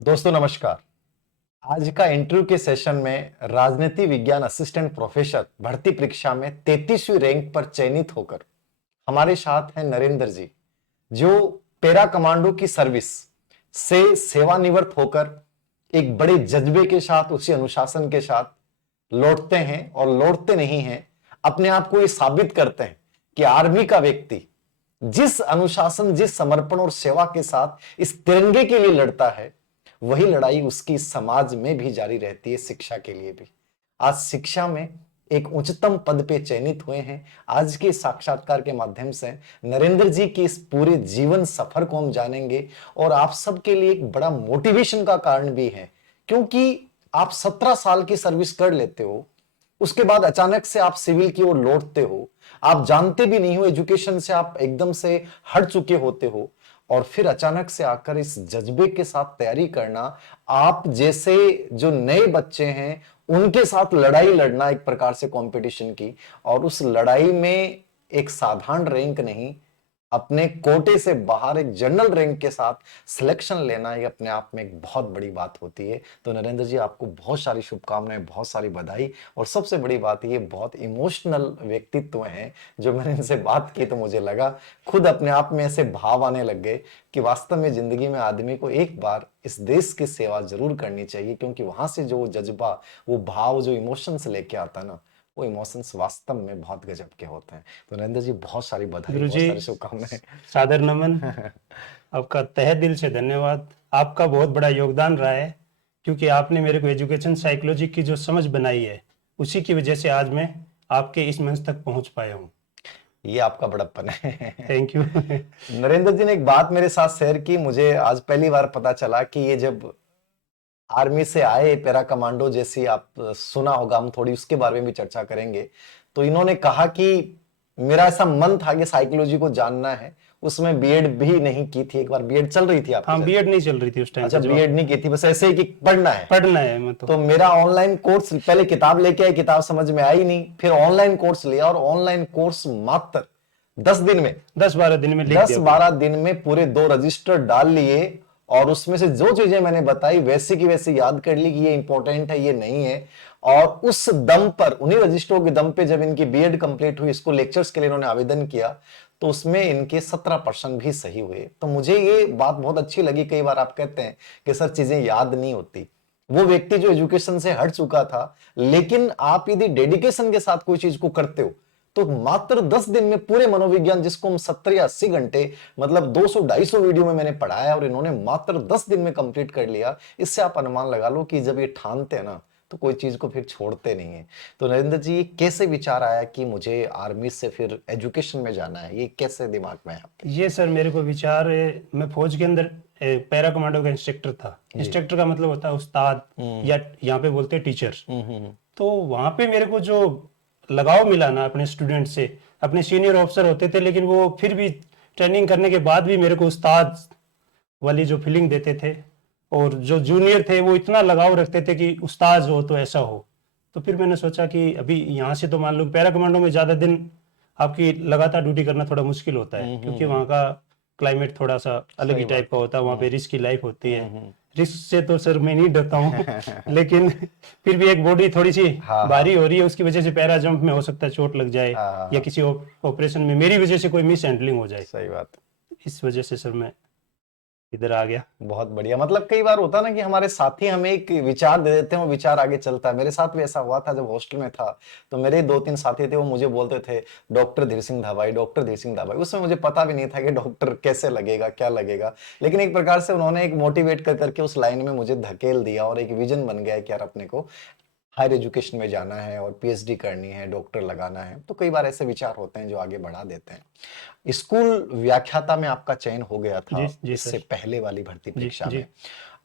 दोस्तों नमस्कार। आज का इंटरव्यू के सेशन में राजनीति विज्ञान असिस्टेंट प्रोफेसर भर्ती परीक्षा में 33वीं रैंक पर चयनित होकर हमारे साथ हैं नरेंद्र जी, जो पैरा कमांडो की सर्विस से सेवानिवृत्त होकर एक बड़े जज्बे के साथ, उसी अनुशासन के साथ लौटते हैं और लौटते नहीं हैं, अपने आप को ये साबित करते हैं कि आर्मी का व्यक्ति जिस अनुशासन, जिस समर्पण और सेवा के साथ इस तिरंगे के लिए लड़ता है, वही लड़ाई उसकी समाज में भी जारी रहती है, शिक्षा के लिए भी। आज शिक्षा में एक उच्चतम पद पे चयनित हुए हैं। आज के साक्षात्कार के माध्यम से नरेंद्र जी की इस पूरे जीवन सफर को हम जानेंगे और आप सबके लिए एक बड़ा मोटिवेशन का कारण भी है, क्योंकि आप 17 साल की सर्विस कर लेते हो, उसके बाद अचानक से आप सिविल की ओर लौटते हो, आप जानते भी नहीं हो, एजुकेशन से आप एकदम से हट चुके होते हो और फिर अचानक से आकर इस जज्बे के साथ तैयारी करना, आप जैसे जो नए बच्चे हैं उनके साथ लड़ाई लड़ना, एक प्रकार से कंपटीशन की, और उस लड़ाई में एक साधारण रैंक नहीं, अपने कोटे से बाहर एक जनरल रैंक के साथ सिलेक्शन लेना, ये अपने आप में एक बहुत बड़ी बात होती है। तो नरेंद्र जी, आपको बहुत सारी शुभकामनाएं, बहुत सारी बधाई। और सबसे बड़ी बात, ये बहुत इमोशनल व्यक्तित्व हैं। जो मैंने इनसे बात की तो मुझे लगा खुद अपने आप में ऐसे भाव आने लग गए कि वास्तव में जिंदगी में आदमी को एक बार इस देश की सेवा जरूर करनी चाहिए, क्योंकि वहां से जो जज्बा, वो भाव, जो इमोशंस लेके आता ना, वो इमोशंस वास्तव में बहुत गजब के होते हैं। तो नरेंद्र जी, बहुत सारी बधाई, बहुत गुरुजी, सारी शुभकामनाएं। सादर नमन। आपका तहे दिल से धन्यवाद। आपका बहुत बड़ा योगदान रहा है, क्योंकि आपने मेरे को एजुकेशन साइकोलॉजी की जो समझ बनाई है, उसी की वजह से आज मैं आपके इस मंच तक पहुंच पाया हूं। ये आपका बड़प्पन है। Thank you. नरेंद्र जी ने एक बात मेरे साथ शेयर की, मुझे आज पहली बार पता चला कि ये जब आर्मी से आए, पैरा कमांडो जैसी, आप सुना होगा, हम थोड़ी उसके बारे में भी चर्चा करेंगे। तो इन्होंने कहा कि मेरा ऐसा मन था कि साइकोलॉजी को जानना है। उसमें बीएड भी नहीं की थी, एक बार बीएड चल रही थी आपकी हाँ, शायद? बीएड नहीं चल रही थी उस टाइम अच्छा, पे, जो बीएड नहीं की थी, बस ऐसे ही कि पढ़ना है। पढ़ना है मैं तो मेरा ऑनलाइन कोर्स, पहले किताब लेके आए, किताब समझ में आई नहीं, फिर ऑनलाइन कोर्स लिया और ऑनलाइन कोर्स मात्र 10 दिन में, 10-12 दिन में लिख दस दिया पूरा। बारह दिन में पूरे 2 रजिस्टर डाल लिए और उसमें से जो चीजें मैंने बताई वैसी की वैसी याद कर ली कि ये इंपॉर्टेंट है, ये नहीं है। और उस दम पर, उन्हीं रजिस्टरों के दम पे, जब इनकी बीएड कंप्लीट हुई, इसको लेक्चर्स के लिए इन्होंने आवेदन किया, तो उसमें इनके 17% भी सही हुए। तो मुझे ये बात बहुत अच्छी लगी। कई बार आप कहते हैं कि सर चीजें याद नहीं होती। वो व्यक्ति जो एजुकेशन से हट चुका था, लेकिन आप यदि डेडिकेशन के साथ कोई चीज को करते हो, तो मात्र 10 दिन में पूरे मनोविज्ञान, जिसको हम 70 या 80 घंटे, मतलब 200-250 वीडियो में मैंने पढ़ाया, और इन्होंने मात्र 10 दिन में कंप्लीट कर लिया। इससे आप अनुमान लगा लो कि जब ये ठानते हैं ना, तो कोई चीज को फिर छोड़ते नहीं है। तो नरेंद्र जी, कैसे विचार आया कि मुझे आर्मी से फिर एजुकेशन में जाना है? ये कैसे दिमाग में है आपके? ये सर मेरे को विचार मैं फौज के अंदर पैरा कमांडो का इंस्ट्रक्टर था। इंस्ट्रक्टर का मतलब होता है उस्ताद, या यहाँ पे बोलते हैं टीचर। तो वहां पे मेरे को जो लगाव मिला ना अपने स्टूडेंट से, अपने सीनियर ऑफिसर होते थे, लेकिन वो फिर भी ट्रेनिंग करने के बाद भी मेरे को उस्ताद वाली जो फीलिंग देते थे, और जो जूनियर थे वो इतना लगाव रखते थे कि उस्ताद हो तो ऐसा हो। तो फिर मैंने सोचा कि अभी यहाँ से तो मान लो पैरा कमांडो में ज़्यादा दिन आपकी लगातार ड्यूटी करना थोड़ा मुश्किल होता है, क्योंकि वहाँ का क्लाइमेट थोड़ा सा अलग ही सही टाइप बात। का होता है। वहाँ पे रिस्क की लाइफ होती है। रिस्क से तो सर मैं नहीं डरता हूँ। लेकिन फिर भी एक बॉडी थोड़ी सी हाँ हाँ भारी हो रही है, उसकी वजह से पैरा जंप में हो सकता है चोट लग जाए, हाँ हाँ या हाँ, किसी ऑपरेशन में मेरी वजह से कोई मिस हैंडलिंग हो जाए। सही बात। इस वजह से सर मैं इधर आ गया। बहुत बढ़िया। मतलब कई बार होता ना कि हमारे साथी हमें एक विचार दे देते हैं, वो विचार आगे चलता है। मेरे साथ भी ऐसा हुआ था जब हॉस्टल में था। तो मेरे 2-3 साथी थे, वो मुझे बोलते थे डॉक्टर धीर सिंह धाबाई, डॉक्टर धीर सिंह धाबाई। उसमें मुझे पता भी नहीं था कि डॉक्टर कैसे लगेगा, क्या लगेगा, लेकिन एक प्रकार से उन्होंने एक मोटिवेट कर करके उस लाइन में मुझे धकेल दिया और एक विजन बन गया कि यार अपने को हायर एजुकेशन में जाना है और पीएचडी करनी है, डॉक्टर लगाना है। तो कई बार ऐसे विचार होते हैं जो आगे बढ़ा देते हैं। स्कूल व्याख्याता में आपका चयन हो गया जी था जी इससे सर। पहले वाली भर्ती जी परीक्षा जी में।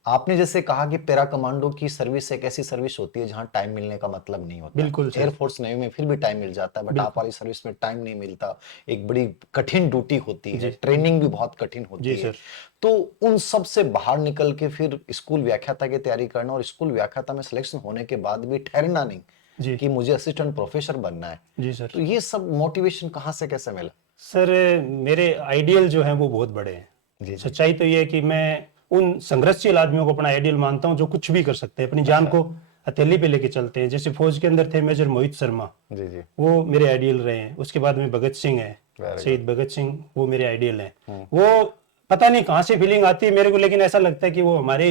आपने जैसे कहा कि पैरा कमांडो की सर्विस एक ऐसी सर्विस होती है जहां टाइम मिलने का मतलब नहीं होता। बिल्कुल सर। एयरफोर्स नेवी में फिर भी टाइम मिल जाता है, बट आप बिल्कुल। वाली सर्विस में टाइम नहीं मिलता। एक बड़ी कठिन ड्यूटी होती है, जी ट्रेनिंग भी बहुत कठिन जी होती है। सर। तो उन सब से बाहर निकल के फिर स्कूल व्याख्याता की तैयारी करना, और स्कूल व्याख्याता में सिलेक्शन होने के बाद भी ठहरना नहीं जी कि मुझे असिस्टेंट प्रोफेसर बनना है। जी सर। तो ये सब मोटिवेशन कहाँ से कैसे मिला? सर मेरे आइडियल जो हैं वो बहुत बड़े हैं। जी जी। सच्चाई तो ये है कि मैं उन संघर्षशील आदमियों को अपना आइडियल मानता हूँ जो कुछ भी कर सकते हैं, अपनी जान को हथेली पे लेके चलते हैं। जैसे फौज के अंदर थे मेजर मोहित शर्मा, जी जी। वो मेरे आइडियल रहे हैं। उसके बाद में भगत सिंह है, Very शहीद भगत सिंह, वो मेरे आइडियल हैं। वो पता नहीं कहाँ से फीलिंग आती है मेरे को, लेकिन ऐसा लगता है कि वो हमारे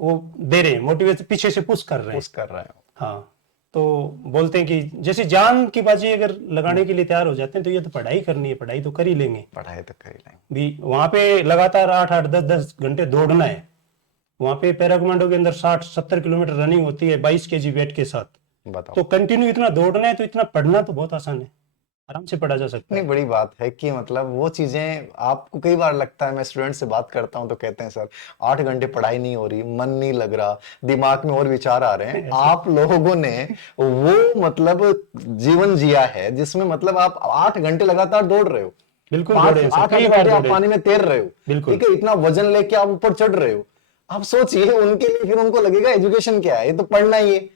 वो दे रहे हैं मोटिवेशन, पीछे से पुश कर रहे हैं। पुश कर रहे हैं। हाँ, तो बोलते हैं कि जैसे जान की बाजी अगर लगाने के लिए तैयार हो जाते हैं तो ये तो पढ़ाई करनी है, पढ़ाई तो कर ही लेंगे। पढ़ाई तो कर ही लेंगे। भी वहां पे लगातार 8-8, 10-10 घंटे दौड़ना है। वहां पे पैरा कमांडो के अंदर 60-70 किलोमीटर रनिंग होती है 22 kg वेट के साथ। बताओ। तो कंटिन्यू इतना दौड़ना है, तो इतना पढ़ना तो बहुत आसान है, आराम से पढ़ा जा सकता इतनी है। बड़ी बात है कि मतलब वो चीजें आपको कई बार लगता है, मैं स्टूडेंट से बात करता हूँ तो कहते हैं सर 8 घंटे पढ़ाई नहीं हो रही, मन नहीं लग रहा, दिमाग में और विचार आ रहे हैं। आप लोगों ने वो मतलब जीवन जिया है जिसमें मतलब आप 8 घंटे लगातार दौड़ रहे हो, बिल्कुल दौड़े हैं सर, 8 कई घंटे बार आप दौड़े। पानी में तैर रहे हो, बिल्कुल। ठीक है, इतना वजन लेके आप ऊपर चढ़ रहे हो। आप सोचिए उनके लिए फिर उनको लगेगा एजुकेशन क्या है, ये तो पढ़ना ही है।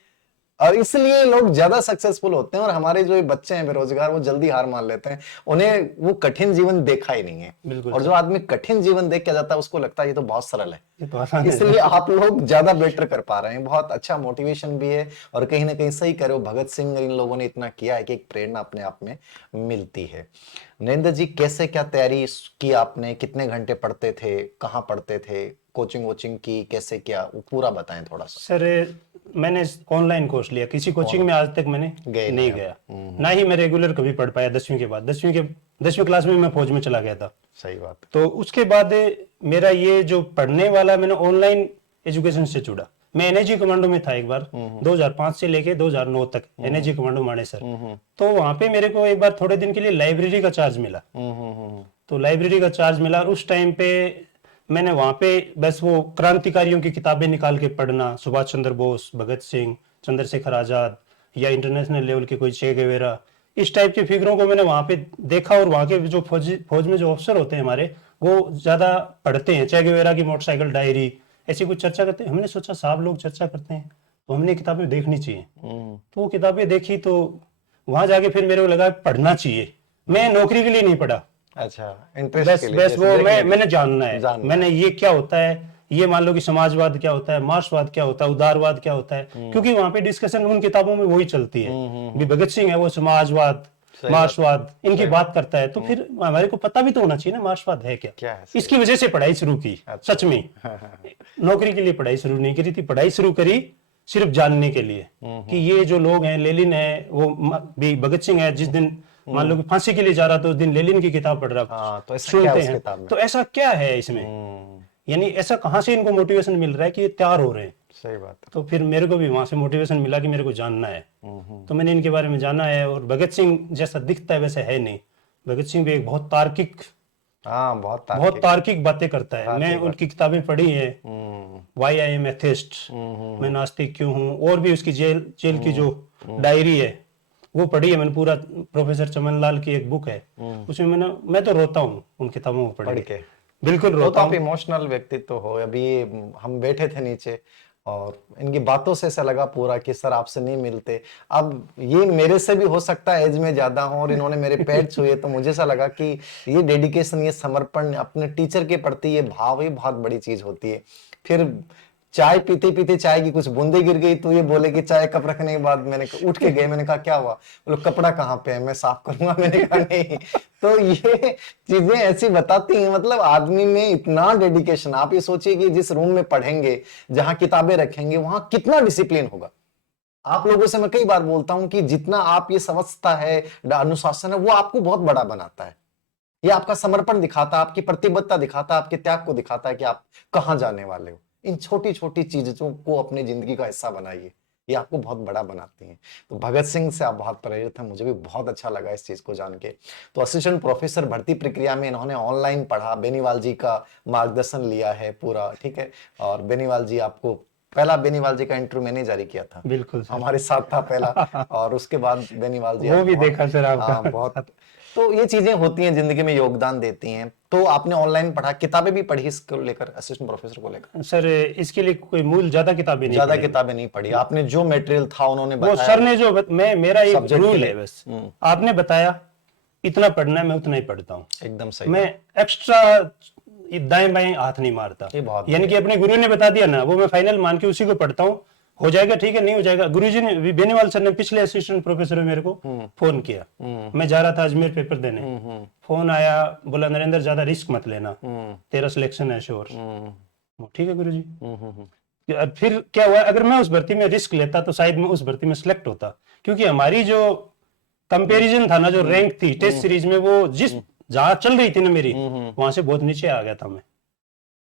और इसलिए लोग ज्यादा सक्सेसफुल होते हैं, और हमारे जो ये बच्चे हैं बेरोजगार, वो जल्दी हार मान लेते हैं, उन्हें वो कठिन जीवन देखा ही नहीं है। बिल्कुल और जो आदमी कठिन जीवन देख के जाता है उसको लगता है ये तो बहुत सरल है। ये तो आसान है। इसलिए आप लोग ज्यादा बेटर कर पा रहे हैं, बहुत अच्छा मोटिवेशन भी है। और कहीं ना कहीं सही करो, भगत सिंह इन लोगों ने इतना किया है कि एक प्रेरणा अपने आप में मिलती है। नरेंद्र जी, कैसे क्या तैयारी की आपने, कितने घंटे पढ़ते थे, कहाँ पढ़ते थे, कोचिंग वोचिंग की, कैसे क्या, वो पूरा बताएं थोड़ा सा। सर मैंने ऑनलाइन कोर्स लिया, किसी कोचिंग में आज तक मैंने गए नहीं नहीं गया, ना ही मैं रेगुलर कभी पढ़ पाया। 10वीं के बाद, 10वीं क्लास में मैं फौज में चला गया था। सही बात। तो उसके बाद मेरा ये जो पढ़ने वाला, मैंने ऑनलाइन एजुकेशन से जुड़ा। मैं एनएजी कमांडो में था एक बार, 2005 से लेके 2009 तक एनएजी कमांडो मानेसर। तो वहां पे मेरे को एक बार थोड़े दिन के लिए लाइब्रेरी का चार्ज मिला। तो लाइब्रेरी का चार्ज मिला, और उस टाइम पे मैंने वहां पे बस वो क्रांतिकारियों की किताबें निकाल के पढ़ना, सुभाष चंद्र बोस, भगत सिंह, चंद्रशेखर आजाद, या इंटरनेशनल लेवल के कोई चे गेवेरा, इस टाइप की फिगरों को मैंने वहां पे देखा। और वहां के जो फौज में जो अफसर होते हैं हमारे, वो ज्यादा पढ़ते हैं। चे गेवेरा की मोटरसाइकिल डायरी, ऐसी कुछ चर्चा करते हैं। हमने सोचा साहब लोग चर्चा करते हैं तो हमने किताबें देखनी चाहिए। तो वो किताबें देखी, तो वहां जाके फिर मेरे को लगा पढ़ना चाहिए। मैं नौकरी के लिए नहीं पढ़ा, अच्छा, इंटरेस्ट बस के लिए, बस जैसे वो देखने के लिए। मैंने जानना है, जानना मैंने ये क्या होता है, ये मान लो कि समाजवाद क्या होता है, मार्क्सवाद क्या होता है, उदारवाद क्या होता है, क्योंकि वहां पे डिस्कशन उन किताबों में वही चलती है। भी भगत सिंह है वो समाजवाद, सही मार्क्सवाद इनकी बात करता है, तो फिर हमारे को पता भी तो होना चाहिए ना मार्क्सवाद है क्या। क्या है, सही। इसकी वजह से पढ़ाई शुरू की। अच्छा। सच में नौकरी के लिए पढ़ाई शुरू नहीं करी थी, पढ़ाई शुरू करी सिर्फ जानने के लिए कि ये जो लोग हैं, लेनिन है, वो भी भगत सिंह है, जिस दिन मान लो कि फांसी के लिए जा रहा था उस दिन लेनिन की किताब पढ़ रहा। हाँ, तो ऐसा क्या है उस किताब में? तो ऐसा क्या है इसमें, यानी ऐसा कहाँ से इनको मोटिवेशन मिल रहा है कि ये तैयार हो रहे हैं। सही बात है। तो फिर मेरे को भी वहां से मोटिवेशन मिला कि मेरे को जानना है। तो मैंने इनके बारे में जाना है। और भगत सिंह जैसा दिखता है वैसे है नहीं। भगत सिंह भी एक बहुत तार्किक, हाँ, बहुत बहुत तार्किक बातें करता है। तार्किक मैं उनकी किताबें पढ़ी है, वाई आई एम एथिस्ट, मैं नास्तिक क्यों हूँ, और भी उसकी जेल की जो डायरी है वो पढ़ी है मैंने पूरा। प्रोफेसर चमन लाल की एक बुक है, उसमें मैं तो रोता हूँ उन किताबों को पढ़ के। बिल्कुल तो रोता आप हूँ। इमोशनल व्यक्तित्व हो। अभी हम बैठे थे नीचे और इनकी बातों से ऐसा लगा पूरा कि सर आपसे नहीं मिलते। अब ये मेरे से भी हो सकता है एज में ज्यादा हो, और इन्होंने मेरे पैर छुए तो मुझे ऐसा लगा कि ये डेडिकेशन, ये समर्पण, अपने टीचर के प्रति ये भाव, ये बहुत बड़ी चीज होती है। फिर चाय पीते पीते चाय की कुछ बूंदे गिर गई तो ये बोले कि चाय कप रखने के बाद मैंने उठ के गए, मैंने कहा क्या हुआ, बोले कपड़ा कहाँ पे है, मैं साफ करूंगा, मैंने कहा नहीं। तो ये चीजें ऐसी बताती हैं, मतलब आदमी में इतना डेडिकेशन। आप ये सोचिए कि जिस रूम में पढ़ेंगे, जहां किताबें रखेंगे, वहां कितना डिसिप्लिन होगा। आप लोगों से मैं कई बार बोलता हूं कि जितना आप ये समझता है, अनुशासन है, वो आपको बहुत बड़ा बनाता है। ये आपका समर्पण दिखाता है, आपकी प्रतिबद्धता दिखाता है, आपके त्याग को दिखाता है कि आप कहां जाने वाले हो। इन छोटी छोटी चीजों को अपनी जिंदगी का हिस्सा बनाइए, ये आपको बहुत बड़ा बनाती हैं। तो भगत सिंह से आप बहुत प्रेरित हैं, मुझे भी बहुत अच्छा लगा इस चीज को जान के। तो असिस्टेंट प्रोफेसर भर्ती प्रक्रिया में इन्होंने ऑनलाइन पढ़ा, बेनीवाल जी का मार्गदर्शन लिया है पूरा, ठीक है। और बेनीवाल जी आपको, पहला बेनीवाल जी का इंटरव्यू मैंने जारी किया था, बिल्कुल सर। हमारे साथ था पहला। और उसके बाद बेनीवाल जी वो भी बहुत- देखा सर आपका। हाँ, बहुत। तो ये चीजें होती हैं, जिंदगी में योगदान देती हैं। तो आपने ऑनलाइन पढ़ा, किताबें भी पढ़ी इसको लेकर, असिस्टेंट प्रोफेसर को लेकर? सर इसके लिए कोई मूल ज्यादा किताबें नहीं ज्यादा पढ़ी। किताबें नहीं पढ़ी आपने, जो मटेरियल था उन्होंने वो बताया? सर ने जो मेरा एक Subject के रूल लिए। है, बस आपने बताया इतना पढ़ना है, मैं उतना ही पढ़ता हूँ। एकदम सही मैं एक्स्ट्रा दाएं बाएं हाथ नहीं मारता। ये बहुत यानी कि अपने गुरु ने बता दिया ना, वो मैं फाइनल मान के उसी को पढ़ता हूँ। हो जाएगा ठीक है, नहीं हो जाएगा। गुरुजी ने, बेनीवाल सर ने, पिछले असिस्टेंट प्रोफेसर ने मेरे को फोन किया। मैं जा रहा था अजमेर पेपर देने, फोन आया, बोला नरेंद्र ज्यादा रिस्क मत लेना, तेरा सिलेक्शन है श्योर। ठीक है गुरुजी। फिर क्या हुआ, अगर मैं उस भर्ती में रिस्क लेता तो शायद मैं उस भर्ती में सिलेक्ट होता, क्योंकि हमारी जो कंपैरिजन था ना, जो रैंक थी टेस्ट सीरीज में, वो जिस जहां चल रही थी ना मेरी, वहां से बहुत नीचे आ गया था मैं।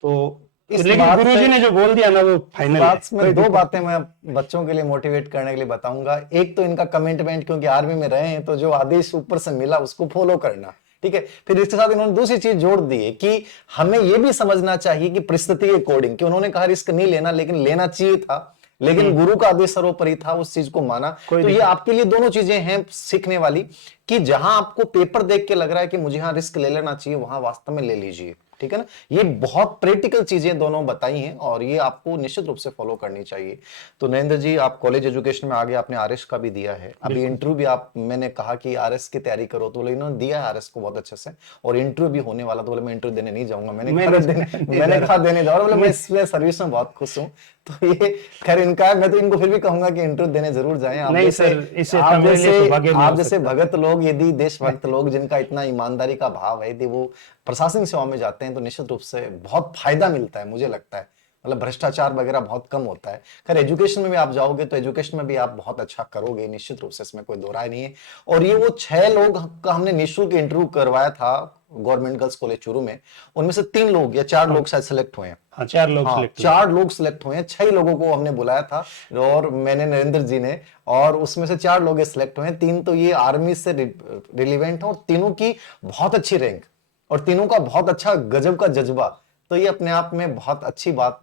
तो लेकिन गुरुजी ने जो बोल दिया ना, वो फाइनल है। बात में दो बातें मैं बच्चों के लिए मोटिवेट करने के लिए बताऊंगा। एक तो इनका कमिटमेंट, क्योंकि आर्मी में रहे हैं तो जो आदेश ऊपर से मिला उसको फॉलो करना, ठीक है। फिर इसके साथ इन्होंने दूसरी चीज जोड़ दी है कि हमें यह भी समझना चाहिए कि परिस्थिति के अकॉर्डिंग, कि उन्होंने कहा रिस्क नहीं लेना, लेकिन लेना चाहिए था, लेकिन गुरु का आदेश सर्वोपरि था, उस चीज को माना। तो ये आपके लिए दोनों चीजें हैं सीखने वाली, कि जहां आपको पेपर देख के लग रहा है कि मुझे यहां रिस्क ले लेना चाहिए, वहां वास्तव में ले लीजिए, ठीक है ना। ये बहुत प्रैक्टिकल चीजें दोनों बताई हैं और ये आपको निश्चित रूप से फॉलो करनी चाहिए। तो नरेंद्र जी, आप कॉलेज एजुकेशन में आगे आपने आरएस का भी दिया है, अभी इंटरव्यू भी आप, मैंने कहा कि आरएस की तैयारी करो, तो इन्होंने दिया है आरएस को बहुत अच्छे से, और इंटरव्यू भी होने वाला। तो बोले मैं इंटरव्यू देने नहीं जाऊंगा, मैंने कहा देने जाओ, बोले मैं इसमें सर्विस में बहुत खुश हूँ। तो ये खैर इनका है, मैं तो इनको फिर भी कहूंगा कि इंटरव्यू देने जरूर जाएं। आप जैसे भगत लोग, यदि देशभक्त लोग जिनका इतना ईमानदारी का भाव है, यदि वो प्रशासनिक सेवा में जाते हैं तो निश्चित रूप से बहुत फायदा मिलता है, मुझे लगता है। मतलब भ्रष्टाचार वगैरह बहुत कम होता है। खैर एजुकेशन में भी आप जाओगे तो एजुकेशन में भी आप बहुत अच्छा करोगे, निश्चित रूप से, इसमें कोई दो राय नहीं है। और ये वो 6 लोग का हमने निःशुल्क इंटरव्यू करवाया था गवर्नमेंट गर्ल्स कॉलेज चूरू में, उनमें से 3 लोग या 4 लोग शायद सिलेक्ट हुए हैं। हाँ, 4 लोग सिलेक्ट 4 लोग सिलेक्ट हुए हैं। 6 लोगों को हमने बुलाया था, और मैंने, नरेंद्र जी ने, और उसमें से 4 लोग सिलेक्ट हुए हैं। 3 तो ये आर्मी से रिलेवेंट है, और तीनों की बहुत अच्छी रैंक, और तीनों का बहुत अच्छा गजब का जज्बा। तो ये अपने आप में बहुत अच्छी बात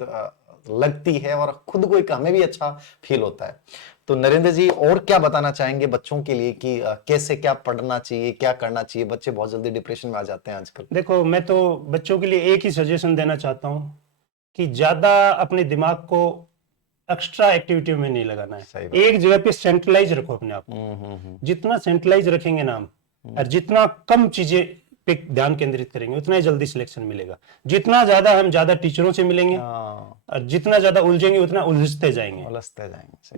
लगती है, और खुद को एक हमें भी अच्छा फील होता है। तो नरेंद्र जी, और क्या बताना चाहेंगे बच्चों के लिए कि कैसे क्या पढ़ना चाहिए, क्या करना चाहिए? बच्चे बहुत जल्दी डिप्रेशन में आ जाते हैं आजकल। देखो, मैं तो बच्चों के लिए एक ही सजेशन देना चाहता हूं कि ज्यादा अपने दिमाग को एक्स्ट्रा एक्टिविटी में नहीं लगाना है। एक जगह पे सेंट्रलाइज रखो अपने आप को। जितना सेंट्रलाइज रखेंगे ना हम, और जितना कम चीजें पे ध्यान केंद्रित करेंगे, उतना ही जल्दी सिलेक्शन मिलेगा। जितना ज्यादा हम ज्यादा टीचरों से मिलेंगे, और जितना ज्यादा उलझेंगे उतना उलझते जाएंगे।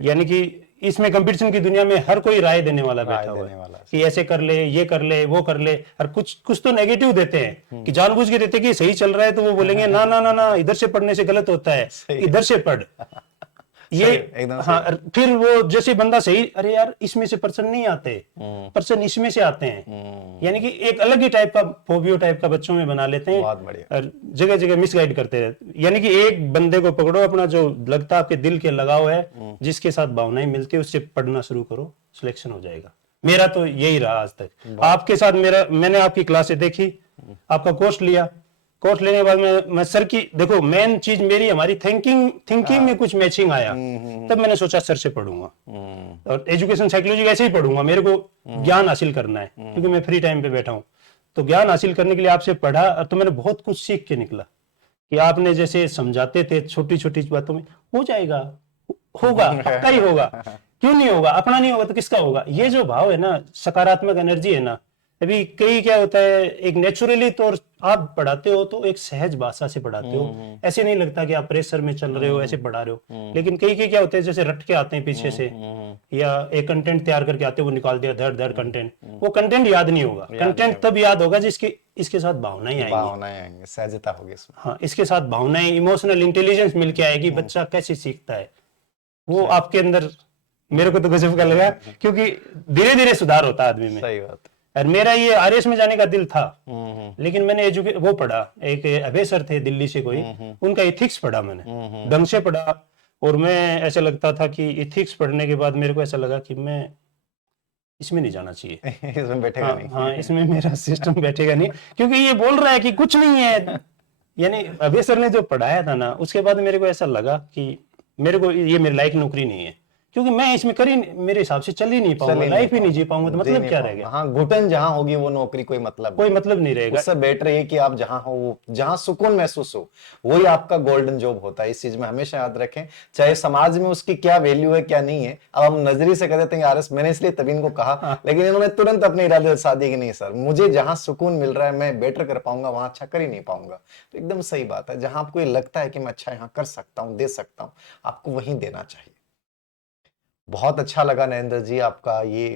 यानी कि इसमें कंपटीशन की दुनिया में हर कोई राय देने वाला बैठा हुआ है कि ऐसे कर ले, ये कर ले, वो कर ले। और कुछ तो नेगेटिव देते हैं, कि जानबूझ के देते हैं कि सही चल रहा है तो वो बोलेंगे ना ना ना ना, इधर से पढ़ने से गलत होता है, इधर से पढ़। ये हाँ, फिर वो जैसे बंदा सही, अरे यार इसमें से पर्सन नहीं आते, पर्सन इसमें से आते हैं। यानी कि एक अलग ही टाइप का फोबियो टाइप का बच्चों में बना लेते हैं, और जगह जगह मिसगाइड करते रहते। यानी कि एक बंदे को पकड़ो, अपना जो लगता है आपके दिल के लगाव है, जिसके साथ भावनाएं मिलती है, उससे पढ़ना शुरू करो, सिलेक्शन हो जाएगा। मेरा तो यही रहा आज तक। आपके साथ मैंने आपकी क्लासें देखी, आपका कोर्स लिया, कोर्स लेने के बाद मैं सर की, देखो मेन चीज मेरी, हमारी थिंकिंग में कुछ मैचिंग आया, तब मैंने सोचा सर से पढ़ूंगा, और एजुकेशन साइकोलॉजी ऐसे ही पढ़ूंगा। मेरे को ज्ञान हासिल करना है, क्योंकि मैं फ्री टाइम पे बैठा हूँ, तो ज्ञान हासिल करने के लिए आपसे पढ़ा, तो मैंने बहुत कुछ सीख के निकला कि आपने जैसे समझाते थे छोटी छोटी बातों में, हो जाएगा, होगा, पक्का ही होगा, क्यों नहीं होगा, अपना नहीं होगा तो किसका होगा। ये जो भाव है ना, सकारात्मक एनर्जी है ना, अभी कई क्या होता है, एक नेचुरली तो आप पढ़ाते हो तो एक सहज भाषा से पढ़ाते हो, ऐसे नहीं लगता कि आप प्रेशर में चल रहे हो, ऐसे पढ़ा रहे हो। लेकिन कई क्या होते हैं, जैसे रट के आते हैं पीछे से, या एक कंटेंट तैयार करके आते हैं, वो निकाल दिया धड़ कंटेंट, वो कंटेंट याद नहीं होगा। कंटेंट तब याद होगा जिसके इसके साथ भावनाएं आएंगी, सहजता होगी इसमें। हाँ, इसके साथ भावनाएं, इमोशनल इंटेलिजेंस मिलके आएगी, बच्चा कैसे सीखता है वो आपके अंदर। मेरे को तो गजब का लगा, क्योंकि धीरे धीरे सुधार होता है आदमी में। सही बात। और मेरा ये आरएस में जाने का दिल था, लेकिन मैंने वो पढ़ा, एक अभय सर थे दिल्ली से कोई, उनका इथिक्स पढ़ा मैंने, ढंग से पढ़ा, और मैं ऐसा लगता था कि इथिक्स पढ़ने के बाद मेरे को ऐसा लगा कि मैं इसमें नहीं जाना चाहिए, इसमें बैठेगा नहीं। हाँ, इसमें मेरा सिस्टम बैठेगा नहीं, क्योंकि ये बोल रहा है कि कुछ नहीं है। यानी अभय सर ने जो पढ़ाया था ना, उसके बाद मेरे को ऐसा लगा कि मेरे को ये मेरी लायक नौकरी नहीं है, क्योंकि मैं इसमें मेरे हिसाब से चल ही नहीं पाऊंगा, लाइफ ही नहीं जी पाऊंगा, तो मतलब क्या रह गया? हाँ, घुटन जहां होगी वो नौकरी कोई मतलब कोई मतलब नहीं रहेगा। उससे बेटर है कि आप जहां हो, जहां सुकून महसूस हो, वही आपका गोल्डन जॉब होता है। इस चीज में हमेशा याद रखें, चाहे समाज में उसकी क्या वैल्यू है क्या नहीं है। अब हम नजरी से कह देते हैं यार, मैंने इसलिए तभी इनको कहा, लेकिन इन्होंने तुरंत अपने इरादे बता दिए कि नहीं सर, मुझे जहां सुकून मिल रहा है, मैं बेटर कर पाऊंगा, वहां अच्छा कर ही नहीं पाऊंगा। तो एकदम सही बात है, जहां आपको ये लगता है कि मैं अच्छा यहाँ कर सकता हूँ, दे सकता हूँ, आपको वहीं देना चाहिए। बहुत अच्छा लगा नरेंद्र जी आपका ये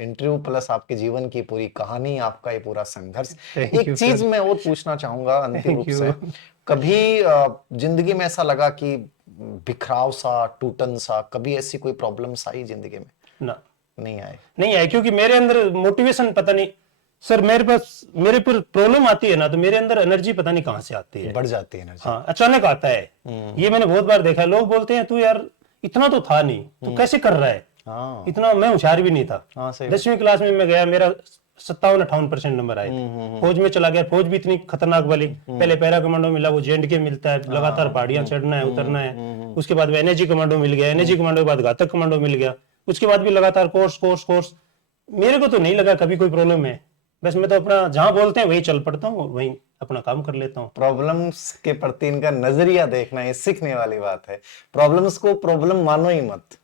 इंटरव्यू प्लस आपके जीवन की पूरी कहानी, आपका ये पूरा संघर्ष। थैंक एक यू चीज सर। मैं और पूछना चाहूंगा अंतिम रूप थैंक से, यू। कभी जिंदगी में ऐसा लगा कि बिखराव सा, टूटन सा, कभी ऐसी कोई प्रॉब्लम्स आई जिंदगी में? ना, नहीं आए? नहीं है, क्योंकि मेरे अंदर मोटिवेशन पता नहीं सर, मेरे पर प्रॉब्लम आती है ना, तो मेरे अंदर एनर्जी पता नहीं कहां से आती है। बढ़ जाती है एनर्जी। हाँ, अचानक आता है। ये मैंने बहुत बार देखा है, लोग बोलते हैं तू यार इतना तो था नहीं, तू कैसे कर रहा है? हाँ इतना मैं होशियार भी नहीं था। हाँ, सही 10वीं क्लास में मैं गया, मेरा 57-58% नंबर आए थे। फौज में चला गया, फौज भी इतनी खतरनाक वाली, पहले पैरा कमांडो मिला, वो JNK मिलता है, लगातार पहाड़ियां चढ़ना है, उतरना है। उसके बाद एनएजी कमांडो मिल गया, एनएजी कमांडो के बाद घातक कमांडो मिल गया, उसके बाद भी लगातार कोर्स कोर्स कोर्स। मेरे को तो नहीं लगा कभी कोई प्रॉब्लम है, बस मैं तो अपना जहां बोलते हैं वही चल पड़ता हूँ, वही अपना काम कर लेता हूँ। प्रॉब्लम्स के प्रति इनका नजरिया देखना, ये सीखने वाली बात है। प्रॉब्लम्स को प्रॉब्लम मानो ही मत,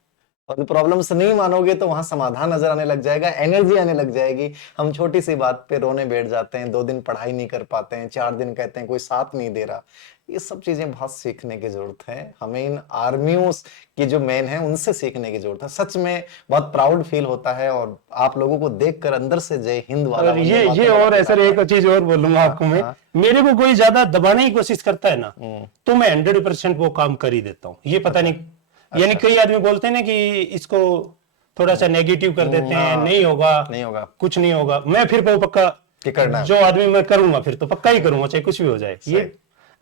और प्रॉब्लम्स नहीं मानोगे तो वहां समाधान नजर आने लग जाएगा, एनर्जी आने लग जाएगी। हम छोटी सी बात पे रोने बैठ जाते हैं, 2 दिन पढ़ाई नहीं कर पाते हैं, 4 दिन कहते हैं कोई साथ नहीं दे रहा। ये सब चीजें बहुत सीखने की जरूरत है, हमें इन आर्मियों की जो मैन है उनसे सीखने की जरूरत है। सच में बहुत प्राउड फील होता है, और आप लोगों को देखकर अंदर से जय हिंद वाला और ये और ऐसा एक चीज और बोलूंगा आपको मैं, मेरे को कोई ज्यादा दबाने की कोशिश करता है ना, तो मैं 100% वो काम कर ही देता हूँ। ये पता नहीं, यानी कई आदमी बोलते हैं ना कि इसको थोड़ा सा नेगेटिव कर देते हैं, नहीं होगा, नहीं होगा, कुछ नहीं होगा, मैं फिर वो पक्का कि करना है। जो आदमी मैं करूंगा फिर तो पक्का ही करूंगा, चाहे कुछ भी हो जाए। ये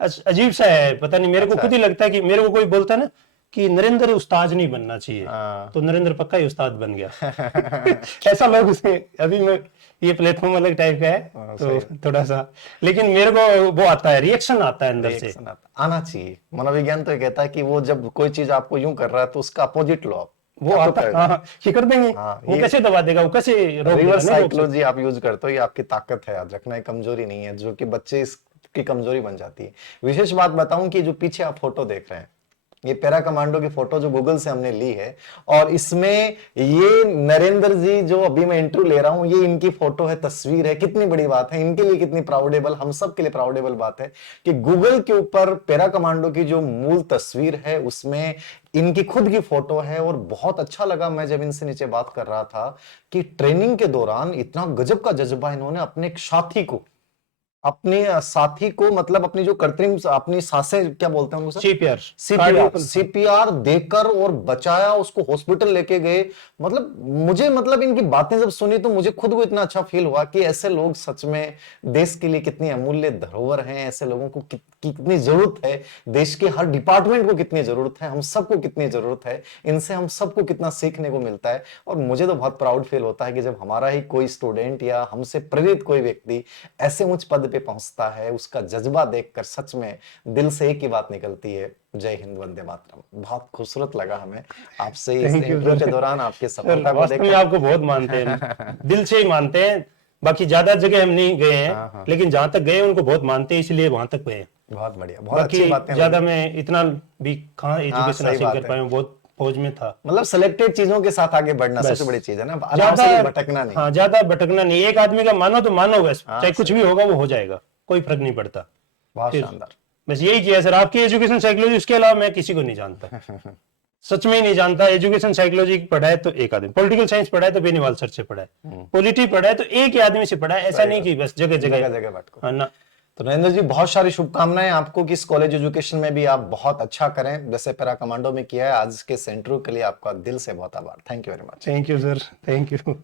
अजीब सा है, पता नहीं, मेरे को खुद ही लगता है कि मेरे को कोई बोलता है ना कि नरेंद्र उस्ताद नहीं बनना चाहिए, तो नरेंद्र पक्का ही उस्ताद बन गया। ऐसा लोग उसमें, अभी मैं ये प्लेटफॉर्म अलग टाइप का है तो थोड़ा सा, लेकिन मेरे को वो आता है, रिएक्शन आता है अंदर से। आना चाहिए। मनोविज्ञान तो ये कहता है कि वो जब कोई चीज आपको यूं कर रहा है तो उसका अपोजिट लो आप, वो आता है, हाँ, ये कर देंगे। वो कैसे दबा देगा, वो कैसे रोक देगा? रिवर्स साइकोलॉजी आप यूज करते हो, ये आपकी ताकत है, याद रखना, कमजोरी नहीं है, जो कि बच्चे इसकी कमजोरी बन जाती है। विशेष बात बताऊं कि जो पीछे आप फोटो देख रहे हैं, ये पैरा कमांडो की फोटो जो गूगल से हमने ली है, और इसमें ये नरेंद्र जी जो अभी मैं इंटरव्यू ले रहा हूं, ये इनकी फोटो है, तस्वीर है। कितनी बड़ी बात है इनके लिए, कितनी प्राउडेबल, हम सब के लिए प्राउडेबल बात है कि गूगल के ऊपर पैरा कमांडो की जो मूल तस्वीर है उसमें इनकी खुद की फोटो है। और बहुत अच्छा लगा मैं जब इनसे नीचे बात कर रहा था कि ट्रेनिंग के दौरान इतना गजब का जज्बा इन्होंने अपने एक अपने साथी को, मतलब अपनी जो कृत्रिम अपनी सांसें क्या बोलते हैं उनको सर, सीपीआर देकर और बचाया, उसको हॉस्पिटल लेके गए। मतलब इनकी बातें जब सुनी तो मुझे खुद को इतना अच्छा फील हुआ कि ऐसे लोग सच में देश के लिए कितनी अमूल्य धरोहर हैं। ऐसे लोगों को कितनी जरूरत है, देश के हर डिपार्टमेंट को कितनी जरूरत है, हम सबको कितनी जरूरत है, इनसे हम सबको कितना सीखने को मिलता है। और मुझे तो बहुत प्राउड फील होता है कि जब हमारा ही कोई स्टूडेंट या हमसे प्रेरित कोई व्यक्ति ऐसे उच्च पद पे पहुंचता है, उसका जज्बा देखकर सच में दिल से एक ही बात निकलती है, जय हिंद, वंदे मातरम। बहुत खूबसूरत लगा हमें आपसे इस इंटरव्यू के दौरान आपके सफलता को देखकर। आपको बहुत मानते हैं, दिल से ही मानते हैं। बाकी ज्यादा जगह हम नहीं गए हैं, लेकिन जहां तक गए उनको बहुत मानते हैं, इसलिए वहां तक गए। बहुत बढ़िया, बहुत अच्छी बातें। ज्यादा मैं इतना भी कहाँ एजुकेशन हासिल कर पाया हूँ, बहुत फौज में था। मतलब सिलेक्टेड चीजों के साथ आगे बढ़ना सबसे बड़ी चीज है ना, ज्यादा भटकना नहीं। हाँ, ज्यादा भटकना नहीं। एक आदमी का मानो तो मानो, बस चाहे कुछ भी होगा वो हो जाएगा, कोई फर्क नहीं पड़ता। बहुत शानदार। बस यही किया सर, आपकी एजुकेशन साइकोलॉजी, उसके अलावा मैं किसी को नहीं जानता। सच में ही नहीं जानता। एजुकेशन साइकोलॉजी पढ़ा है तो एक आदमी, पॉलिटिकल साइंस पढ़ा है तो बेनीवाल सर से पढ़ा है, पॉलिटी पढ़ा है तो एक ही आदमी से पढ़ा है। ऐसा नहीं कि बस जगह जगह भटको। हाँ ना। तो नरेंद्र जी, बहुत सारी शुभकामनाएं आपको कि इस कॉलेज एजुकेशन में भी आप बहुत अच्छा करें, जैसे पैरा कमांडो में किया है। आज के सेंटरों के लिए आपका दिल से बहुत आभार। Thank you very much. Thank you sir, thank you.